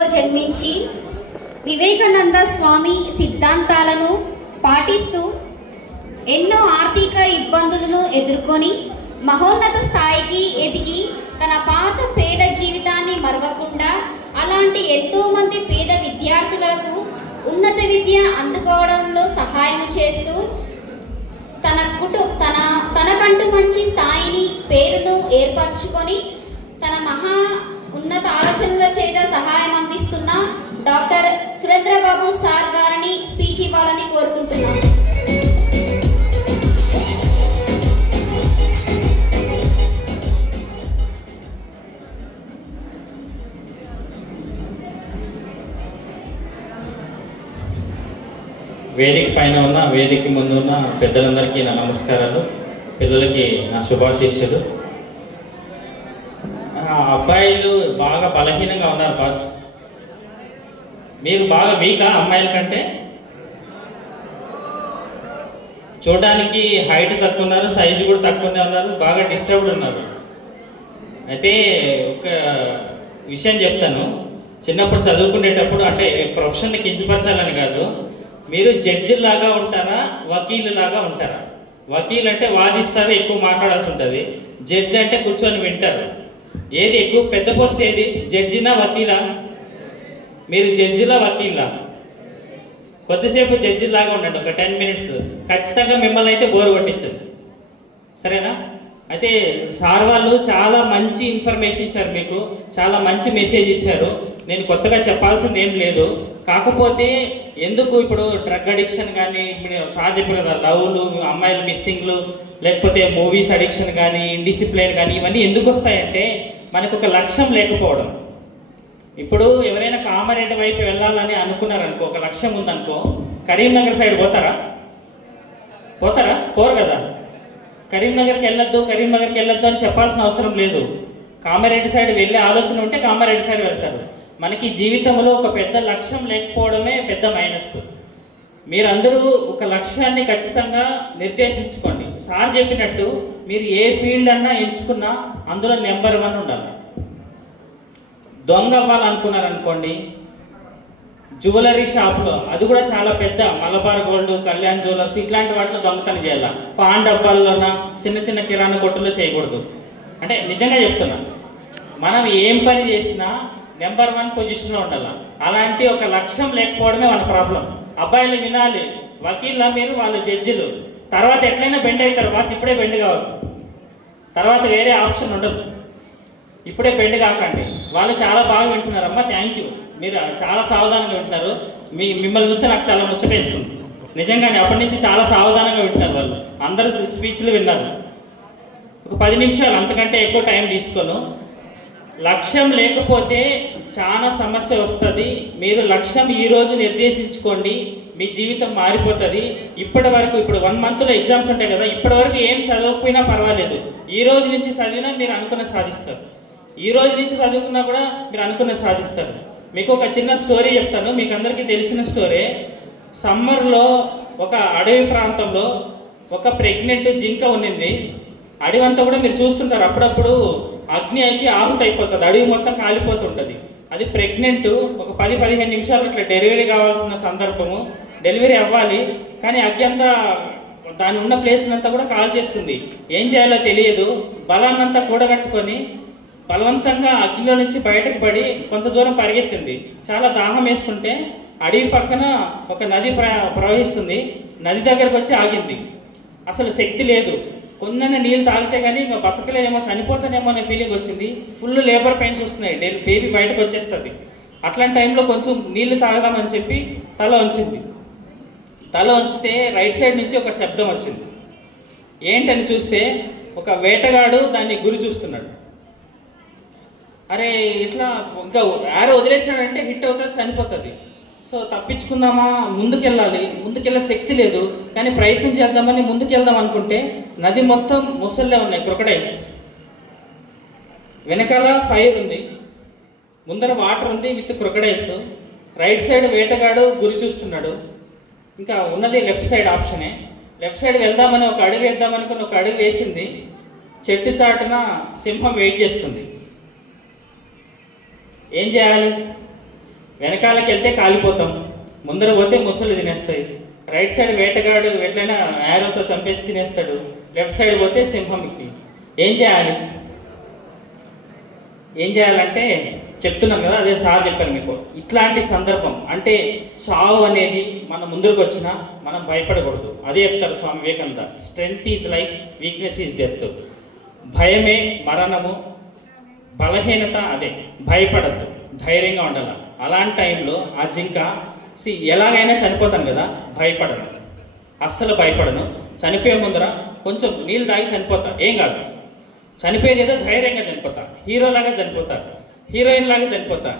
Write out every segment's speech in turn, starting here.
జన్మించి వివేకానంద స్వామి సిద్ధాంతాలను పాటిస్తూ ఎన్నో ఆర్థిక ఇబ్బందులను ఎదుర్కొని మహోన్నత స్థాయికి ఎదిగి తన పాత పేద జీవితాన్ని మరవకుండా అలాంటి ఎంతో మంది పేద విద్యార్థులకు ఉన్నత విద్య అందుకోవడంలో సహాయం చేస్తూ తనకంటూ మంచి స్థాయిని పేరును ఏర్పరచుకొని తన మహా ఉన్నత ఆలోచనల చేత సహాయం అందిస్తున్న డాక్టర్ సురేంద్రబాబు సార్ గారిని స్పీచ్ ఇవ్వాలని కోరుకుంటున్నాను. వేదిక పైన ఉన్న వేదిక ముందు ఉన్న పెద్దలందరికీ నా నమస్కారాలు, పిల్లలకి నా శుభాశీస్సులు. అబ్బాయిలు బాగా బలహీనంగా ఉన్నారు బాస్. మీరు బాగా వీకా అమ్మాయిల కంటే? చూడడానికి హైట్ తక్కువ ఉన్నారు, సైజు కూడా తక్కువనే ఉన్నారు, బాగా డిస్టర్బ్డ్ ఉన్నారు. అయితే ఒక విషయం చెప్తాను. చిన్నప్పుడు చదువుకునేటప్పుడు, అంటే ప్రొఫెషన్ని కించపరచాలని కాదు, మీరు జడ్జిలాగా ఉంటారా వకీలు లాగా ఉంటారా? వకీల్ అంటే వాదిస్తారు, ఎక్కువ మాట్లాడాల్సి ఉంటుంది. జడ్జి అంటే కూర్చొని వింటారు. ఏది ఎక్కువ పెద్ద పోస్ట్ ఏది? జడ్జినా వకీలా? మీరు జడ్జిలా వకీల్లా? కొద్దిసేపు జడ్జిలాగా ఉండండి, ఒక 10 మినిట్స్. ఖచ్చితంగా మిమ్మల్ని అయితే బోరు కొట్టించదు, సరేనా? అయితే సార్ వాళ్ళు చాలా మంచి ఇన్ఫర్మేషన్ ఇచ్చారు, మీకు చాలా మంచి మెసేజ్ ఇచ్చారు. నేను కొత్తగా చెప్పాల్సింది ఏం లేదు. కాకపోతే ఎందుకు ఇప్పుడు డ్రగ్ అడిక్షన్ కానీ, చాలా చెప్పారు కదా, లవ్లు, అమ్మాయిలు మిస్సింగ్లు, లేకపోతే మూవీస్ అడిక్షన్ కానీ, ఇండిసిప్లైన్ కానీ, ఇవన్నీ ఎందుకు వస్తాయంటే మనకు ఒక లక్ష్యం లేకపోవడం. ఇప్పుడు ఎవరైనా కామారెడ్డి వైపు వెళ్ళాలని అనుకున్నారనుకో, ఒక లక్ష్యం ఉందనుకో, కరీంనగర్ సైడ్ పోతారా? పోరు కదా. కరీంనగర్కి వెళ్ళొద్దు అని చెప్పాల్సిన అవసరం లేదు. కామారెడ్డి సైడ్ వెళ్ళే ఆలోచన ఉంటే కామారెడ్డి సైడ్ వెళ్తారు. మనకి జీవితంలో ఒక పెద్ద లక్ష్యం లేకపోవడమే పెద్ద మైనస్. మీరందరూ ఒక లక్ష్యాన్ని ఖచ్చితంగా నిర్దేశించుకోండి. సార్ చెప్పినట్టు మీరు ఏ ఫీల్డ్ అన్నా ఎంచుకున్నా అందులో నెంబర్ 1 ఉండాలి. దొంగ అవ్వాలనుకున్నారనుకోండి, జ్యువెలరీ షాప్లో, అది కూడా చాలా పెద్ద మలబార్ గోల్డ్, కళ్యాణ్ జ్యువెలర్స్, ఇట్లాంటి వాటిలో దొంగతనం చేయాలి. పాన్ డబ్బాల్లోన చిన్న చిన్న కిరాణా కొట్టులో చేయకూడదు. అంటే నిజంగా చెప్తున్నా, మనం ఏం పని చేసినా నెంబర్ 1 పొజిషన్లో ఉండాలి. అలాంటి ఒక లక్ష్యం లేకపోవడమే మన ప్రాబ్లం. అబ్బాయిలు వినాలి, వకీల్లా మీరు, వాళ్ళు జడ్జిలు. తర్వాత ఎట్లయినా బెండ్ అవుతారు బాస్, ఇప్పుడే బెండ్ కావద్దు. తర్వాత వేరే ఆప్షన్ ఉండదు, ఇప్పుడే బెండ్ కాకండి. వాళ్ళు చాలా బాగా వింటున్నారమ్మా, థ్యాంక్ యూ. మీరు చాలా సావధానంగా వింటున్నారు. మిమ్మల్ని చూస్తే నాకు చాలా ముచ్చటేస్తుంది నిజంగానే. అప్పటి నుంచి చాలా సావధానంగా వింటున్నారు వాళ్ళు. అందరు స్పీచ్లు విన్నారు. ఒక 10 నిమిషాలు, అంతకంటే ఎక్కువ టైం తీసుకోను. లక్ష్యం లేకపోతే చాలా సమస్య వస్తుంది. మీరు లక్ష్యం ఈ రోజు నిర్దేశించుకోండి, మీ జీవితం మారిపోతుంది. ఇప్పటి వరకు, ఇప్పుడు 1 మంత్లో ఎగ్జామ్స్ ఉంటాయి కదా, ఇప్పటి వరకు ఏం చదవకపోయినా పర్వాలేదు. ఈ రోజు నుంచి చదివినా మీరు అనుకున్న సాధిస్తారు. ఈ రోజు నుంచి చదువుకున్నా కూడా మీరు అనుకున్న సాధిస్తారు. మీకు ఒక చిన్న స్టోరీ చెప్తాను, మీకు అందరికీ తెలిసిన స్టోరీ. సమ్మర్లో ఒక అడవి ప్రాంతంలో ఒక ప్రెగ్నెంట్ జింక ఉన్నింది. అడవి అంతా కూడా మీరు చూస్తుంటారు, అప్పుడప్పుడు అగ్నికి ఆహుతి అయిపోతుంది, అడవి మొత్తం కాలిపోతుంటుంది. అది ప్రెగ్నెంట్, ఒక 10-15 నిమిషాలు ఇట్లా డెలివరీ కావాల్సిన సందర్భము. డెలివరీ అవ్వాలి, కానీ అగ్గి అంతా దాని ఉన్న ప్లేస్ అంతా కూడా కాల్ చేస్తుంది. ఏం చేయాలో తెలియదు. బలాన్నంతా కూడగట్టుకొని బలవంతంగా అగ్నిలో నుంచి బయటకు పడి కొంత దూరం పరిగెత్తింది. చాలా దాహం వేస్తుంటే అడవి పక్కన ఒక నది ప్రవహిస్తుంది. నది దగ్గరకు వచ్చి ఆగింది. అసలు శక్తి లేదు, కొందన్న నీళ్ళు తాగితే కానీ ఇంకా బతకలేమో, చనిపోతానేమో అనే ఫీలింగ్ వచ్చింది. ఫుల్ లేబర్ పెయిన్స్ వస్తున్నాయి, బేబీ బయటకు వచ్చేస్తుంది. అట్లాంటి టైంలో కొంచెం నీళ్లు తాగదామని చెప్పి తల వంచింది. తల వంచితే రైట్ సైడ్ నుంచి ఒక శబ్దం వచ్చింది. ఏంటని చూస్తే ఒక వేటగాడు దాన్ని గురి చూస్తున్నాడు. అరే ఇట్లా ఇంకా యారో వదిలేసినాడంటే హిట్ అవుతుంది, చనిపోతుంది. సో తప్పించుకుందామా, ముందుకెళ్ళే శక్తి లేదు, కానీ ప్రయత్నం చేద్దామని ముందుకెళ్దాం అనుకుంటే నది మొత్తం ముసళ్ళే ఉన్నాయి, క్రొకడైల్స్. వెనకాల ఫైర్ ఉంది, ముందర వాటర్ ఉంది విత్ క్రొకడైల్స్. రైట్ సైడ్ వేటగాడు గురి చూస్తున్నాడు. ఇంకా ఉన్నది లెఫ్ట్ సైడ్ ఆప్షనే. లెఫ్ట్ సైడ్ వెళ్దామని ఒక అడుగు వేద్దామనుకుని ఒక అడుగు వేసింది. చెట్టు చాటున సింహం వెయిట్ చేస్తుంది. ఏం చేయాలి? వెనకాలకి వెళ్తే కాలిపోతాం, ముందర పోతే ముసలు తినేస్తాయి, రైట్ సైడ్ వేటగాడు ఎట్లయినా యారోతో చంపేసి తినేస్తాడు, లెఫ్ట్ సైడ్ పోతే సింహంకి. ఏం చేయాలి? ఏం చేయాలంటే చెప్తున్నాం కదా, అదే సార్ చెప్పారు మీకు. ఇట్లాంటి సందర్భం అంటే చావు అనేది మన ముందుకు వచ్చినా మనం భయపడకూడదు. అదే చెప్తారు Swami Vivekananda, strength is life, weakness is death. భయమే మరణము, బలహీనత అదే. భయపడద్దు, ధైర్యంగా ఉండాలి. అలాంటి టైంలో ఆ జింక ఎలాగైనా చనిపోతాను కదా, భయపడను, అస్సలు భయపడను. చనిపోయే ముందర కొంచెం నీళ్ళు తాగి చనిపోతా, ఏం కాదు. చనిపోయేది ఏదో ధైర్యంగా చనిపోతా, హీరోలాగా చనిపోతా, హీరోయిన్ లాగా చనిపోతా,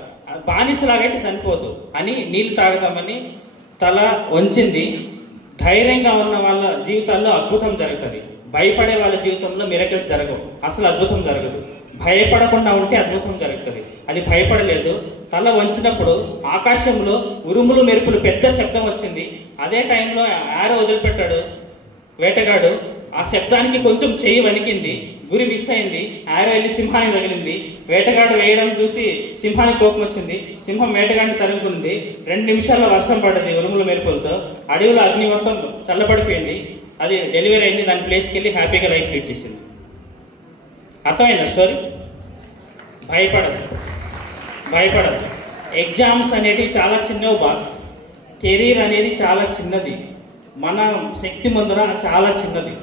బానిసలాగైతే చనిపోదు అని నీళ్ళు తాగుతామని తల వంచింది. ధైర్యంగా ఉన్న వాళ్ళ జీవితాల్లో అద్భుతం జరుగుతుంది. భయపడే వాళ్ళ జీవితంలో మిరకల్స్ జరగవు, అసలు అద్భుతం జరగదు. భయపడకుండా ఉంటే అద్భుతం జరుగుతుంది. అది భయపడలేదు. తల వంచినప్పుడు ఆకాశంలో ఉరుములు మెరుపులు పెద్ద శబ్దం వచ్చింది. అదే టైంలో యారో వదిలిపెట్టాడు వేటగాడు. ఆ శబ్దానికి కొంచెం చెయ్యి వణికింది, గురి మిస్ అయింది, యారో వెళ్ళి సింహానికి తగిలింది. వేటగాడు వేయడం చూసి సింహానికి కోపం వచ్చింది. సింహం వేటగాడిని తరుముకుంది. 2 నిమిషాల్లో వర్షం పడ్డది ఉరుముల మెరుపులతో. అడవిలో అగ్ని మొత్తం చల్లబడిపోయింది. అది డెలివరీ అయింది. దాని ప్లేస్కి వెళ్ళి హ్యాపీగా లైఫ్ లీడ్ చేసింది. అర్థమైందా స్టోరీ? భయపడదు, భయపడదు. ఎగ్జామ్స్ అనేటివి చాలా చిన్నవి బాస్. కెరీర్ అనేది చాలా చిన్నది. మన శక్తి ముందర చాలా చిన్నది.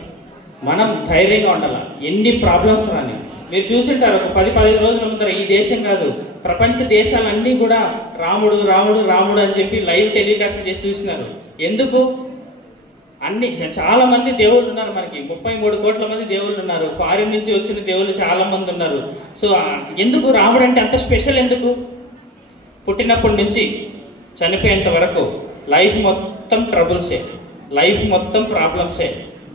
మనం ధైర్యంగా ఉండాలి. ఎన్ని ప్రాబ్లమ్స్ రాని మీరు చూసింటారు. ఒక 10-15 రోజుల ముందర ఈ దేశం కాదు, ప్రపంచ దేశాలన్నీ కూడా రాముడు రాముడు రాముడు అని చెప్పి లైవ్ టెలికాస్ట్ చేసి చూసినారు. ఎందుకు? అన్ని చాలా మంది దేవుళ్ళు ఉన్నారు. మనకి 33 కోట్ల మంది దేవుళ్ళు ఉన్నారు. ఫారిన్ నుంచి వచ్చిన దేవుళ్ళు చాలా మంది ఉన్నారు. సో ఎందుకు రాముడు అంటే అంత స్పెషల్? ఎందుకు? పుట్టినప్పటి నుంచి చనిపోయేంత వరకు లైఫ్ మొత్తం ట్రబుల్సే, లైఫ్ మొత్తం ప్రాబ్లమ్సే.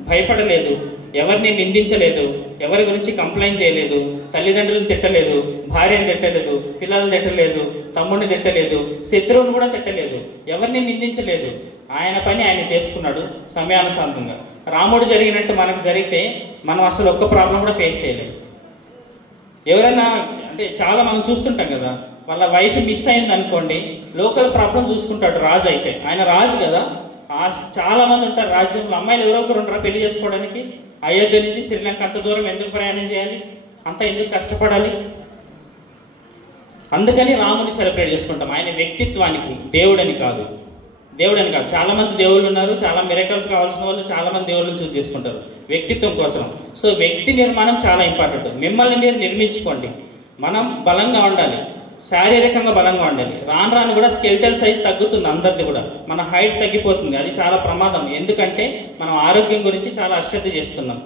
భయపడలేదు, ఎవరిని నిందించలేదు, ఎవరి గురించి కంప్లైంట్ చేయలేదు, తల్లిదండ్రులను తిట్టలేదు, భార్యను తిట్టలేదు, పిల్లలను తిట్టలేదు, తమ్ముడిని తిట్టలేదు, శత్రువుని కూడా తిట్టలేదు, ఎవరిని నిందించలేదు. ఆయన పని ఆయన చేసుకున్నాడు సమయానుసారంగా. రాముడు జరిగినట్టు మనకు జరిగితే మనం అసలు ఒక్క ప్రాబ్లం కూడా ఫేస్ చేయలేము. ఎవరైనా అంటే చాలా మనం చూస్తుంటాం కదా, వాళ్ళ వైఫ్ మిస్ అయింది అనుకోండి, లోకల్ ప్రాబ్లం చూసుకుంటాడు. రాజు అయితే ఆయన రాజు కదా. చాలా మంది ఉంటారు రాజ్యంలో. అమ్మాయిలు ఎవరో ఒకరు ఉంటారా పెళ్లి చేసుకోవడానికి? అయోధ్య నుంచి శ్రీలంక అంత దూరం ఎందుకు ప్రయాణం చేయాలి? అంత ఎందుకు కష్టపడాలి? అందుకని రాముని సెలబ్రేట్ చేసుకుంటాం. ఆయన వ్యక్తిత్వానికి, దేవుడని కాదు, దేవుడని కాదు. చాలా మంది దేవుళ్ళు ఉన్నారు, చాలా మిరకల్స్ కావాల్సిన వాళ్ళు చాలా మంది దేవుళ్ళని చూస్ చేసుకుంటారు వ్యక్తిత్వం కోసం. సో వ్యక్తి నిర్మాణం చాలా ఇంపార్టెంట్. మిమ్మల్ని మీరు నిర్మించుకోండి. మనం బలంగా ఉండాలి, శారీరకంగా బలంగా ఉండాలి. రాను రాను కూడా స్కెలిటల్ సైజ్ తగ్గుతుంది అందరిది కూడా. మన హైట్ తగ్గిపోతుంది. అది చాలా ప్రమాదం. ఎందుకంటే మనం ఆరోగ్యం గురించి చాలా అశ్రద్ధ చేస్తున్నాం.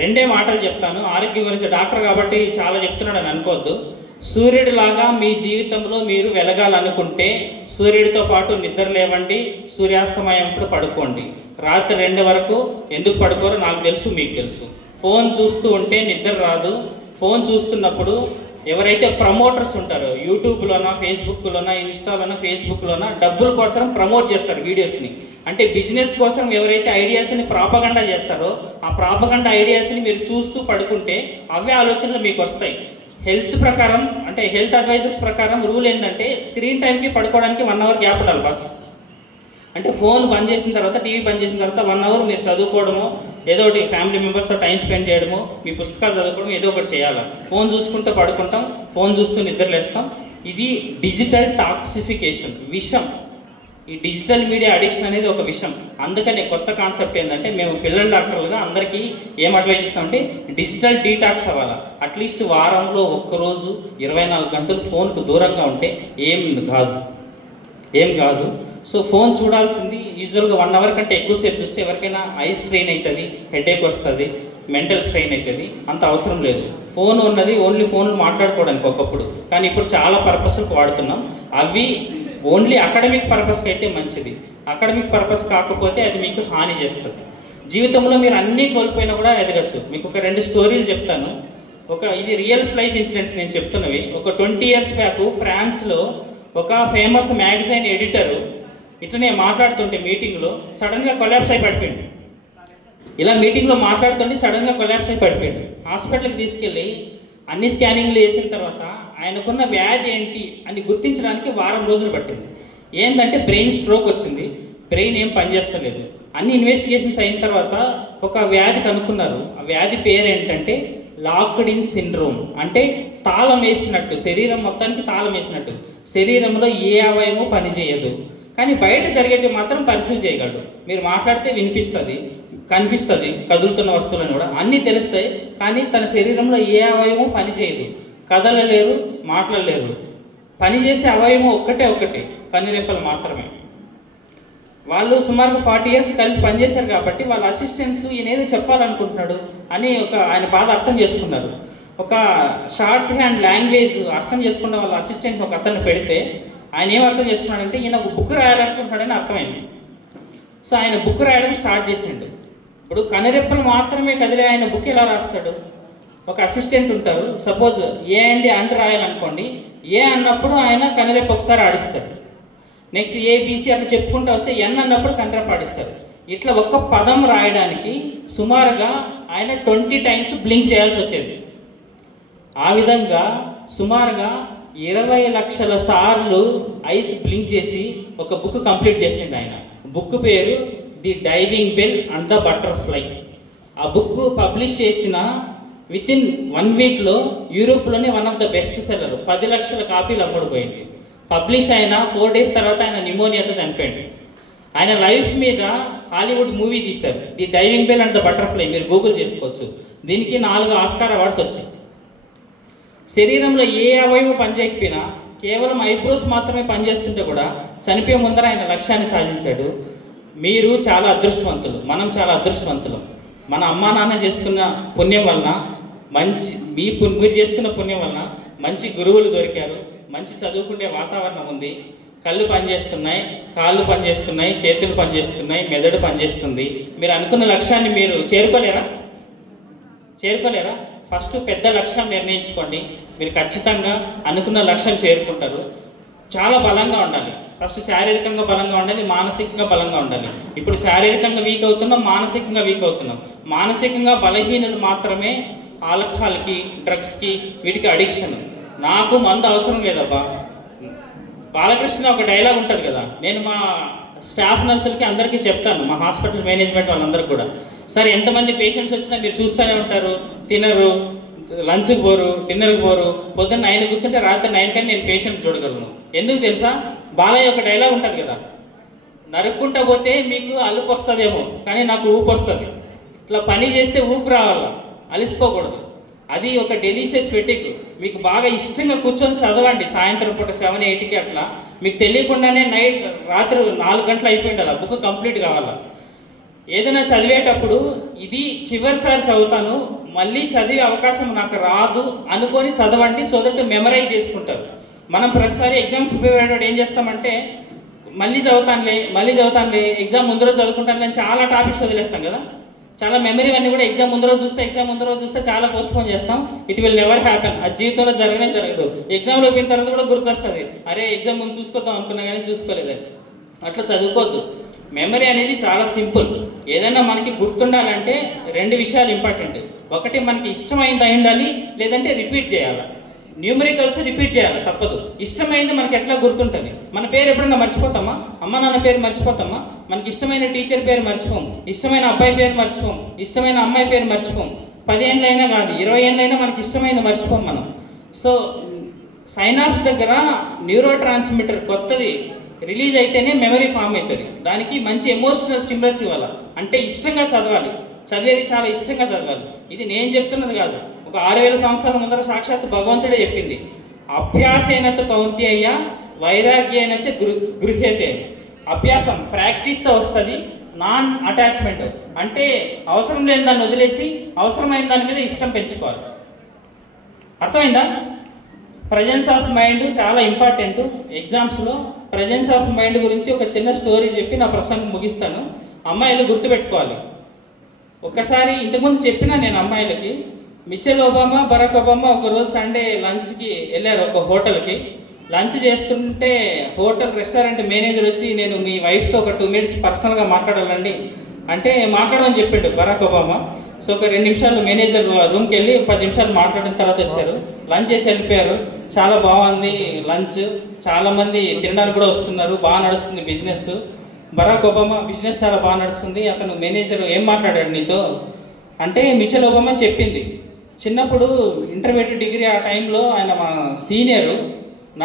2 మాటలు చెప్తాను ఆరోగ్యం గురించి. డాక్టర్ కాబట్టి చాలా చెప్తున్నాడు అని అనుకోవద్దు. సూర్యుడు లాగా మీ జీవితంలో మీరు వెలగాలనుకుంటే సూర్యుడితో పాటు నిద్ర లేవండి, సూర్యాస్తమయంప్పుడు పడుకోండి. రాత్రి 2 వరకు ఎందుకు పడుకోరో నాకు తెలుసు, మీకు తెలుసు. ఫోన్ చూస్తూ ఉంటే నిద్ర రాదు. ఫోన్ చూస్తున్నప్పుడు ఎవరైతే ప్రమోటర్స్ ఉంటారో యూట్యూబ్లోనా, ఫేస్బుక్లోనా, ఇన్స్టాలోనా, ఫేస్బుక్లోనా డబ్బుల కోసం ప్రమోట్ చేస్తారు వీడియోస్ని. అంటే బిజినెస్ కోసం ఎవరైతే ఐడియాస్ని ప్రాపగండా చేస్తారో ఆ ప్రాపగండా ఐడియాస్ని మీరు చూస్తూ పడుకుంటే అవే ఆలోచనలు మీకు వస్తాయి. హెల్త్ ప్రకారం అంటే హెల్త్ అడ్వైజర్స్ ప్రకారం రూల్ ఏంటంటే స్క్రీన్ టైంకి పడుకోవడానికి 1 అవర్ గ్యాప్ ఉండాలి బస్. అంటే ఫోన్ బంద్ చేసిన తర్వాత, టీవీ బంద్ చేసిన తర్వాత 1 అవర్ మీరు చదువుకోవడము, ఏదో ఒకటి ఫ్యామిలీ మెంబర్స్తో టైం స్పెండ్ చేయడము, మీ పుస్తకాలు చదువుకోవడం, ఏదో ఒకటి చేయాలి. ఫోన్ చూసుకుంటూ పడుకుంటాం, ఫోన్ చూస్తూ నిద్రలేస్తాం. ఇది డిజిటల్ టాక్సిఫికేషన్, విషం. ఈ డిజిటల్ మీడియా అడిక్షన్ అనేది ఒక విషయం. అందుకని కొత్త కాన్సెప్ట్ ఏంటంటే మేము పిల్లల డాక్టర్లుగా అందరికీ ఏం అడ్వైజ్ ఇస్తామంటే డిజిటల్ డీటాక్స్ అవ్వాలి. అట్లీస్ట్ వారంలో ఒక్కరోజు 24 గంటలు ఫోన్కు దూరంగా ఉంటే ఏం కాదు. సో ఫోన్ చూడాల్సింది యూజువల్గా 1 అవర్ కంటే ఎక్కువసేపు చూస్తే ఎవరికైనా ఐ స్ట్రెయిన్ అవుతుంది, హెడేక్ వస్తుంది, మెంటల్ స్ట్రెయిన్ అవుతుంది. అంత అవసరం లేదు. ఫోన్ ఉన్నది ఓన్లీ ఫోన్లు మాట్లాడుకోవడానికి ఒకప్పుడు, కానీ ఇప్పుడు చాలా పర్పస్కి వాడుతున్నాం. అవి ఓన్లీ అకాడమిక్ పర్పస్కి అయితే మంచిది. అకాడమిక్ పర్పస్ కాకపోతే అది మీకు హాని చేస్తుంది. జీవితంలో మీరు అన్నీ కోల్పోయినా కూడా ఎదగచ్చు. మీకు ఒక 2 స్టోరీలు చెప్తాను. ఇది రియల్స్ లైఫ్ ఇన్సిడెంట్స్ నేను చెప్తున్నవి. ఒక 20 years బ్యాక్ ఫ్రాన్స్లో ఒక ఫేమస్ మ్యాగజైన్ ఎడిటర్ ఇట్లనే మాట్లాడుతుంటే మీటింగ్లో సడన్గా కొలాప్స్ అయి పడిపోయింది. ఇలా మీటింగ్లో మాట్లాడుతుంటే సడన్గా కొలాప్స్ అయి పడిపోయాడు. హాస్పిటల్కి తీసుకెళ్ళి అన్ని స్కానింగ్లు వేసిన తర్వాత ఆయనకున్న వ్యాధి ఏంటి అని గుర్తించడానికి వారం రోజులు పట్టింది. ఏంటంటే బ్రెయిన్ స్ట్రోక్ వచ్చింది, బ్రెయిన్ ఏం పనిచేస్తలేదు. అన్ని ఇన్వెస్టిగేషన్స్ అయిన తర్వాత ఒక వ్యాధి కనుక్కున్నారు. ఆ వ్యాధి పేరు ఏంటంటే లాక్డ్ ఇన్ సిండ్రోమ్. అంటే తాళం వేసినట్టు, శరీరం మొత్తానికి తాళం వేసినట్టు, శరీరంలో ఏ అవయవము పనిచేయదు, కానీ బయట జరిగేది మాత్రం పర్సీవ్ చేయగలడు. మీరు మాట్లాడితే వినిపిస్తుంది, కనిపిస్తుంది, కదులుతున్న వస్తువులను కూడా అన్నీ తెలుస్తాయి, కానీ తన శరీరంలో ఏ అవయవము పనిచేయదు, కదలలేరు, మాట్లాడలేరు. పనిచేసే అవయవం ఒక్కటే కన్నురెప్పలు మాత్రమే. వాళ్ళు సుమారుగా 40 years కలిసి పనిచేశారు కాబట్టి వాళ్ళ అసిస్టెంట్స్ ఈయన ఏదో చెప్పాలనుకుంటున్నాడు అని ఆయన బాధ అర్థం చేసుకున్నారు. ఒక షార్ట్ హ్యాండ్ లాంగ్వేజ్ అర్థం చేసుకున్న వాళ్ళ అసిస్టెంట్స్ ఒక అతను పెడితే ఆయన ఏం అర్థం చేస్తున్నాడంటే ఈయన ఒక బుక్ రాయాలనుకుంటున్నాడని అర్థమైంది. సో ఆయన బుక్ రాయడం స్టార్ట్ చేసిండు. ఇప్పుడు కనురెప్పలు మాత్రమే కదిలే ఆయన బుక్ ఎలా రాస్తాడు? ఒక అసిస్టెంట్ ఉంటారు, సపోజ్ ఏ అండి అంటూ రాయాలనుకోండి, ఏ అన్నప్పుడు ఆయన కనురెప్ప ఒకసారి ఆడిస్తాడు. నెక్స్ట్ ఏబిసి అట్లా చెప్పుకుంటూ వస్తే ఎన్ అన్నప్పుడు కనురెప్ప ఆడిస్తారు. ఇట్లా ఒక్క పదం రాయడానికి సుమారుగా ఆయన 20 times బ్లింక్ చేయాల్సి వచ్చేది. ఆ విధంగా సుమారుగా 20 లక్షల సార్లు ఐస్ బ్లింక్ చేసి ఒక బుక్ కంప్లీట్ చేసిండు ఆయన. బుక్ పేరు the diving bell and the butterfly. ఆ బుక్ పబ్లిష్ చేసిన విత్ ఇన్ 1 weekలో యూరోప్లోనే one of the best seller, 10 లక్షల కాపీలు అమ్ముడుపోయింది. పబ్లిష్ అయిన 4 days తర్వాత ఆయన న్యూమోనియాతో చనిపోయింది. ఆయన లైఫ్ మీద హాలీవుడ్ మూవీ తీశారు, the diving bell and the butterfly. మీరు గూగుల్ చేసుకోవచ్చు. దీనికి 4 ఆస్కార్ అవార్డ్స్ వచ్చాయి. శరీరంలో ఏ అవయవం పనిచేయకపోయినా కేవలం ఐబ్రోస్ మాత్రమే పనిచేస్తుంటే కూడా చనిపోయే ముందర ఆయన లక్ష్యాన్ని సాధించాడు. మీరు చాలా అదృష్టవంతులు, మనం చాలా అదృష్టవంతులు. మన అమ్మా నాన్న చేసుకున్న పుణ్యం వలన, మీరు చేసుకున్న పుణ్యం వలన మంచి గురువులు దొరికారు, మంచి చదువుకునే వాతావరణం ఉంది, కళ్ళు పనిచేస్తున్నాయి, కాళ్ళు పనిచేస్తున్నాయి, చేతులు పనిచేస్తున్నాయి, మెదడు పనిచేస్తుంది. మీరు అనుకున్న లక్ష్యాన్ని మీరు చేరుకోలేరా? ఫస్ట్ పెద్ద లక్ష్యం నిర్ణయించుకోండి. మీరు ఖచ్చితంగా అనుకున్న లక్ష్యం చేరుకుంటారు. చాలా బలంగా ఉండాలి. ఫస్ట్ శారీరకంగా బలంగా ఉండాలి, మానసికంగా బలంగా ఉండాలి. ఇప్పుడు శారీరకంగా వీక్ అవుతున్నాం, మానసికంగా వీక్ అవుతున్నాం. మానసికంగా బలహీనులు మాత్రమే ఆల్కహాల్కి, డ్రగ్స్కి, వీటికి అడిక్షన్. నాకు మందు అవసరం లేదబ్బా. బాలకృష్ణ ఒక డైలాగ్ ఉంటుంది కదా, నేను మా స్టాఫ్ నర్సులకి అందరికీ చెప్తాను, మా హాస్పిటల్ మేనేజ్మెంట్ వాళ్ళందరికీ కూడా, సార్ ఎంతమంది పేషెంట్స్ వచ్చినా మీరు చూస్తూనే ఉంటారు, తినరు, లంచ్కి పోరు, డిన్నర్కి పోరు, పొద్దున్న 9 కూర్చుంటే రాత్రి 9 కానీ నేను పేషెంట్ చూడగలను. ఎందుకు తెలుసా? బాలయ్య ఒక డైలాగ్ ఉంటుంది కదా, నరుక్కుంటా పోతే మీకు అలుపు వస్తుందేమో కానీ నాకు ఊపు వస్తుంది. ఇట్లా పని చేస్తే ఊపు రావాలా, అలిసిపోకూడదు. అది ఒక డెలిషియస్ ఫెటిక్. మీకు బాగా ఇష్టంగా కూర్చొని చదవండి, సాయంత్రం పూట 7-8కి అట్లా. మీకు తెలియకుండానే రాత్రి 4 గంటలు అయిపోయిండాలి, బుక్ కంప్లీట్ కావాలా. ఏదైనా చదివేటప్పుడు ఇది చివరిసారి చదువుతాను, మళ్ళీ చదివే అవకాశం నాకు రాదు అనుకొని చదవండి, సో దట్ మెమరైజ్ చేసుకుంటారు. మనం ప్రతిసారి ఎగ్జామ్ ప్రిపేర్ అయ్యేటప్పుడు ఏం చేస్తామంటే మళ్ళీ చదువుతానులే ఎగ్జామ్ ముందు రోజు చదువుకుంటాను అని చాలా టాపిక్స్ వదిలేస్తాం కదా. చాలా మెమరీ అన్నీ కూడా ఎగ్జామ్ ముందు రోజు చూస్తే చాలా పోస్ట్ పోన్ చేస్తాం. It will never happen. అది జీవితంలో జరగదు. ఎగ్జామ్లో పోయిన తర్వాత కూడా గుర్తొస్తుంది, అరే ఎగ్జామ్ ముందు చూసుకొద్దాం అనుకున్నా కానీ చూసుకోలేదని. అట్లా చదువుకోవద్దు. మెమరీ అనేది చాలా సింపుల్. ఏదైనా మనకి గుర్తుండాలంటే 2 విషయాలు ఇంపార్టెంట్. ఒకటి మనకి ఇష్టమైంది అయి ఉండాలి, లేదంటే రిపీట్ చేయాలి. న్యూమరికల్స్ రిపీట్ చేయాలి, తప్పదు. ఇష్టమైంది మనకి ఎట్లా గుర్తుంటుంది? మన పేరు ఎప్పుడన్నా మర్చిపోతామా? అమ్మ నాన్న పేరు మర్చిపోతామా? మనకి ఇష్టమైన టీచర్ పేరు మర్చిపోం, ఇష్టమైన అబ్బాయి పేరు మర్చిపోం, ఇష్టమైన అమ్మాయి పేరు మర్చిపోం. 10 ఏళ్ళైనా కాదు, 20 ఏళ్ళైనా మనకి ఇష్టమైనది మర్చిపోం మనం. సో సైనాప్స్ దగ్గర న్యూరో ట్రాన్స్మిటర్ కొత్తది రిలీజ్ అయితేనే మెమరీ ఫామ్ అవుతుంది. దానికి మంచి ఎమోషనల్ స్టిమ్యులస్ ఇవ్వాలి. అంటే ఇష్టంగా చదవాలి, చదివేది చాలా ఇష్టంగా చదవాలి. ఇది నేను చెప్తున్నది కాదు, ఒక 6000 సంవత్సరాల ముందర సాక్షాత్ భగవంతుడే చెప్పింది. అభ్యాసేనత కౌంత్యయ్య వైరాగ్యేనచ గృహ్యతే. అభ్యాసం ప్రాక్టీస్తో వస్తుంది, నాన్ అటాచ్మెంట్. అంటే అవసరం లేని దాన్ని వదిలేసి అవసరమైన దాని మీద ఇష్టం పెంచుకోవాలి. అర్థమైందా? ప్రజెన్స్ ఆఫ్ మైండ్ చాలా ఇంపార్టెంట్. ఎగ్జామ్స్లో ప్రజెన్స్ ఆఫ్ మైండ్ గురించి ఒక చిన్న స్టోరీ చెప్పి నా ప్రసంగం ముగిస్తాను. అమ్మాయిలు గుర్తుపెట్టుకోవాలి. ఒక్కసారి ఇంతకుముందు చెప్పినా నేను అమ్మాయిలకి, మిచెల్ ఒబామా, బరాక్ ఒబామా ఒకరోజు సండే లంచ్కి వెళ్ళారు ఒక హోటల్కి. లంచ్ చేస్తుంటే హోటల్ రెస్టారెంట్ మేనేజర్ వచ్చి, నేను మీ వైఫ్తో ఒక 2 minutes పర్సనల్గా మాట్లాడాలండి అంటే మాట్లాడమని చెప్పిండు బరాక్ ఒబామా. సో ఒక 2 నిమిషాలు మేనేజర్ రూమ్కి వెళ్ళి 10 నిమిషాలు మాట్లాడిన తర్వాత వచ్చారు, లంచ్ చేసి వెళ్ళిపోయారు. చాలా బాగుంది లంచ్, చాలా మంది తినడానికి కూడా వస్తున్నారు, బాగా నడుస్తుంది బిజినెస్, బరాక్ ఒబామా బిజినెస్ చాలా బాగా నడుస్తుంది. అతను మేనేజర్ ఏం మాట్లాడాడు నీతో అంటే, మిచెల్ ఒబామా చెప్పింది, చిన్నప్పుడు ఇంటర్మీడియట్ డిగ్రీ ఆ టైంలో ఆయన మా సీనియరు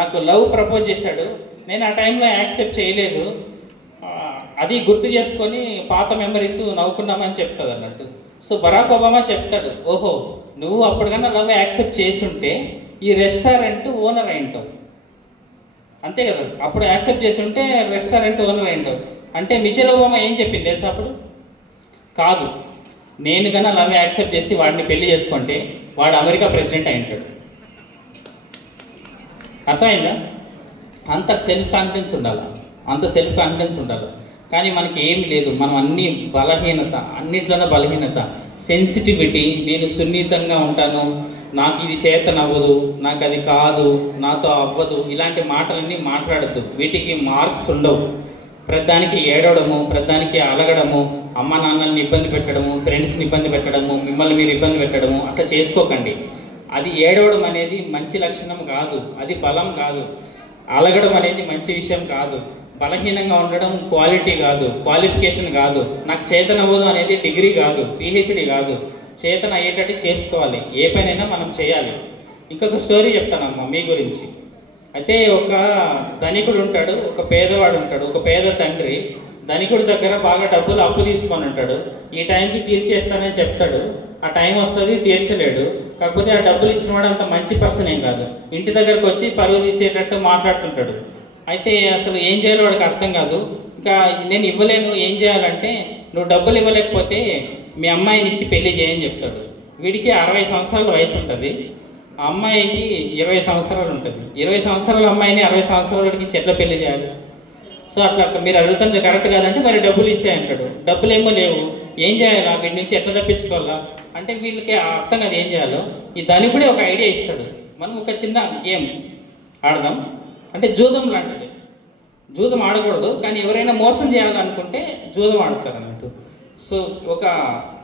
నాకు లవ్ ప్రపోజ్ చేశాడు, నేను ఆ టైంలో యాక్సెప్ట్ చేయలేదు, అది గుర్తు చేసుకొని పాత మెమరీస్ నవ్వుకున్నామని చెప్తుంది అన్నట్టు. సో బరాక్ ఒబామా చెప్తాడు, ఓహో నువ్వు అప్పటికన్నా లవ్ యాక్సెప్ట్ చేసుంటే ఈ రెస్టారెంట్ ఓనర్ అయింటావు, అంతే కదా, అప్పుడు యాక్సెప్ట్ చేసి ఉంటే రెస్టారెంట్ ఓనర్ అయింటావు. అంటే మిచెల్ ఒబామా ఏం చెప్పింది తెలుసా అప్పుడు, కాదు నేను కన్నా లవ్ యాక్సెప్ట్ చేసి వాడిని పెళ్లి చేసుకుంటే వాడు అమెరికా ప్రెసిడెంట్ అయింటాడు. అర్థమైందా? అంత సెల్ఫ్ కాన్ఫిడెన్స్ ఉండాలి, అంత సెల్ఫ్ కాన్ఫిడెన్స్ ఉండాలి. కానీ మనకి ఏమి లేదు, మనం అన్ని బలహీనత, అన్నిట్లోనే బలహీనత, సెన్సిటివిటీ, నేను సున్నితంగా ఉంటాను, నాకు ఇది చేతనవ్వదు, నాకు అది కాదు, నాతో అవ్వదు, ఇలాంటి మాటలన్నీ మాట్లాడద్దు. వీటికి మార్క్స్ ఉండవు. ప్రతిదానికి ఏడవడము, ప్రతిదానికి అలగడము, అమ్మ నాన్నల్ని ఇబ్బంది పెట్టడము, ఫ్రెండ్స్ని ఇబ్బంది పెట్టడము, మిమ్మల్ని మీరు ఇబ్బంది పెట్టడము అట్లా చేసుకోకండి. అది ఏడవడం అనేది మంచి లక్షణం కాదు, అది బలం కాదు. అలగడం అనేది మంచి విషయం కాదు. బలహీనంగా ఉండడం క్వాలిటీ కాదు, క్వాలిఫికేషన్ కాదు. నాకు చేతనవ్వదు అనేది డిగ్రీ కాదు, పిహెచ్డి కాదు. చేతన అయ్యేటట్టు చేసుకోవాలి, ఏ పనైనా మనం చేయాలి. ఇంకొక స్టోరీ చెప్తానమ్మా మీ గురించి. అయితే ఒక ధనికుడు ఉంటాడు, ఒక పేదవాడు ఉంటాడు. ఒక పేద తండ్రి ధనికుడి దగ్గర బాగా డబ్బులు అప్పు తీసుకొని ఉంటాడు. ఈ టైంకి తీర్చేస్తానని చెప్తాడు, ఆ టైం వస్తుంది తీర్చలేడు. కాకపోతే ఆ డబ్బులు ఇచ్చిన వాడు అంత మంచి పర్సన్ ఏం కాదు, ఇంటి దగ్గరకు వచ్చి పరువు తీసేటట్టు మాట్లాడుతుంటాడు. అయితే అసలు ఏం చేయాలో వాడికి అర్థం కాదు. ఇంకా నేను ఇవ్వలేను, ఏం చేయాలంటే, నువ్వు డబ్బులు ఇవ్వలేకపోతే మీ అమ్మాయిని ఇచ్చి పెళ్లి చేయని చెప్తాడు. వీడికి 60 సంవత్సరాల వయసు ఉంటుంది, ఆ అమ్మాయికి 20 సంవత్సరాలు ఉంటుంది. 20 సంవత్సరాల అమ్మాయిని 60 సంవత్సరాలకి చెట్ల పెళ్లి చేయాలి. సో అట్లా మీరు అడుగుతుంది కరెక్ట్ కాదంటే మరి డబ్బులు ఇచ్చేయంటాడు. డబ్బులు ఏమో లేవు, ఏం చేయాలా, వీటి నుంచి ఎట్లా తప్పించుకోవాలా అంటే వీళ్ళకి అర్థం కాదు ఏం చేయాలో. ఈ దానికి కూడా ఒక ఐడియా ఇస్తాడు, మనం ఒక చిన్న గేమ్ ఆడదాం అంటే జూదం లాంటిది. జూదం ఆడకూడదు, కానీ ఎవరైనా మోసం చేయాలనుకుంటే జూదం ఆడతారు అన్నట్టు. సో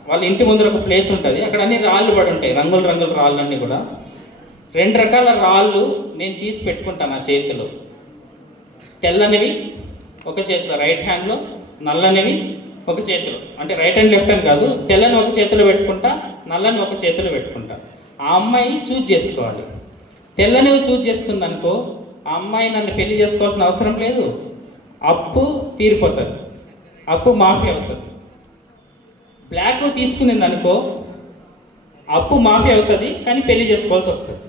వాళ్ళ ఇంటి ముందర ఒక ప్లేస్ ఉంటుంది, అక్కడ అన్ని రాళ్ళు పడి ఉంటాయి, రంగుల రంగుల రాళ్ళు అన్నీ కూడా. 2 రకాల రాళ్ళు నేను తీసి పెట్టుకుంటాను ఆ చేతిలో. తెల్లనివి ఒక చేతిలో రైట్ హ్యాండ్లో, నల్లనివి ఒక చేతిలో, అంటే రైట్ హ్యాండ్ లెఫ్ట్ హ్యాండ్ కాదు, తెల్లని ఒక చేతిలో పెట్టుకుంటా, నల్లని ఒక చేతిలో పెట్టుకుంటా. ఆ అమ్మాయి చూజ్ చేసుకోవాలి. తెల్లనివి చూజ్ చేసుకుంది అనుకో, ఆ అమ్మాయి నన్ను పెళ్లి చేసుకోవాల్సిన అవసరం లేదు, అప్పు తీరిపోతుంది, అప్పు మాఫీ అవుతుంది. బ్లాక్ తీసుకునింది అనుకో, అప్పు మాఫీ అవుతుంది కానీ పెళ్లి చేసుకోవాల్సి వస్తుంది.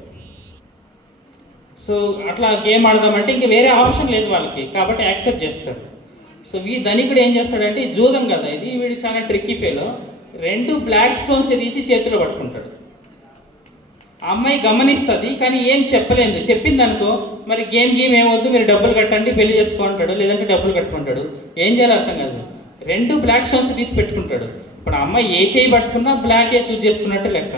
సో అట్లా గేమ్ ఆడదామంటే ఇంక వేరే ఆప్షన్ లేదు వాళ్ళకి, కాబట్టి యాక్సెప్ట్ చేస్తారు. సో ధనికుడు ఏం చేస్తాడంటే, జూదం కదా ఇది, వీడు చాలా ట్రిక్కీ ఫేలో, 2 బ్లాక్ స్టోన్స్ తీసి చేతిలో పట్టుకుంటాడు. ఆ అమ్మాయి గమనిస్తుంది కానీ ఏం చెప్పలేదు. చెప్పింది అనుకో, మరి గేమ్ ఏమవుద్దు, మీరు డబ్బులు కట్టండి పెళ్లి చేసుకుంటాడు, లేదంటే డబ్బులు కట్టుకుంటాడు. ఏం చేయాలో అర్థం కాదు. 2 బ్లాక్ స్టోన్స్ తీసి పెట్టుకుంటాడు. ఇప్పుడు ఆ అమ్మాయి ఏ చేయి పట్టుకున్నా బ్లాకే చూజ్ చేసుకున్నట్టు లెక్క.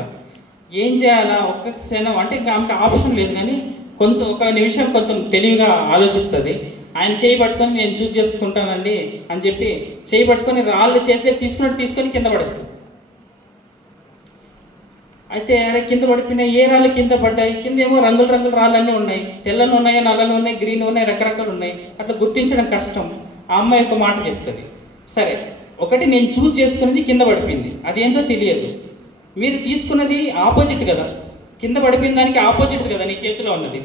ఏం చేయాలా ఒక్క క్షణం అంటే ఆమెకు ఆప్షన్ లేదు, కానీ ఒక నిమిషం కొంచెం తెలివిగా ఆలోచిస్తుంది. ఆయన చేయి పట్టుకొని నేను చూజ్ చేసుకుంటానండి అని చెప్పి చేయి పట్టుకొని రాళ్ళు చేతిలో తీసుకొని కింద పడేస్తుంది. అయితే కింద పడిపోయినాయి. ఏ రాళ్ళు కింద పడ్డాయి? కింద ఏమో రంగుల రంగుల రాళ్ళన్నీ ఉన్నాయి, తెల్లని ఉన్నాయి, నల్లని ఉన్నాయి, గ్రీన్ ఉన్నాయి, రకరకాలు ఉన్నాయి. అట్లా గుర్తించడం కష్టం. ఆ అమ్మాయి ఒక మాట చెప్తుంది, సరే ఒకటి నేను చూజ్ చేసుకున్నది కింద పడిపోయింది, అదేంటో తెలియదు. మీరు తీసుకున్నది ఆపోజిట్ కదా, కింద పడిపోయిన దానికి ఆపోజిట్ కదా నీ చేతిలో ఉన్నది,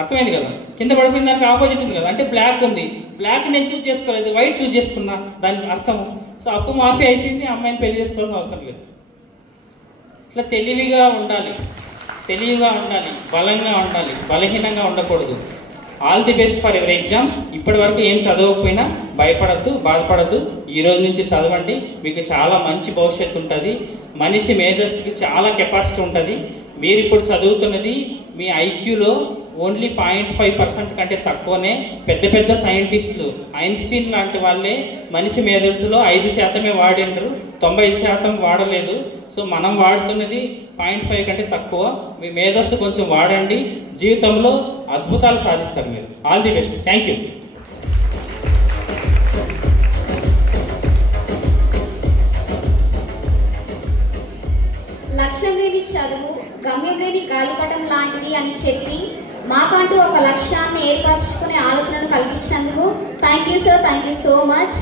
అర్థమైంది కదా? కింద పడిపోయిన దానికి ఆపోజిట్ ఉంది కదా, అంటే బ్లాక్ ఉంది, బ్లాక్ నేను చూజ్ చేసుకోలేదు, వైట్ చూజ్ చేసుకున్నా, దాని అర్థం. సో అప్పు మాఫీ అయిపోయింది, అమ్మాయిని పెళ్లి చేసుకోవాల్సిన అవసరం లేదు. ఇట్లా తెలివిగా ఉండాలి, బలంగా ఉండాలి, బలహీనంగా ఉండకూడదు. All the best for your exams. ఇప్పటి వరకు ఏం చదవకపోయినా భయపడద్దు, బాధపడద్దు. ఈ రోజు నుంచి చదవండి, మీకు చాలా మంచి భవిష్యత్తు ఉంటుంది. మనిషి మేధస్సుకి చాలా కెపాసిటీ ఉంటుంది. మీరు ఇప్పుడు చదువుతున్నది మీ ఐక్యూలో ఓన్లీ 0.5% కంటే తక్కువనే. పెద్ద పెద్ద సైంటిస్టులు, ఐన్స్టీన్ లాంటి వాళ్ళే మనిషి మేధస్సులో 5% వాడినరు, 95% వాడలేదు. సో మనం వాడుతున్నది 0.5 కంటే తక్కువ. మీ మేధస్సు కొంచెం వాడండి, జీవితంలో అద్భుతాలు సాధిస్తారు మీరు. All the best. Thank you. చదువు గమ్యం లేని గాలిపటం లాంటిది అని చెప్పి మాకంటూ ఒక లక్ష్యాన్ని ఏర్పరచుకునే ఆలోచనలు కల్పించినందుకు thank you sir, thank you so much.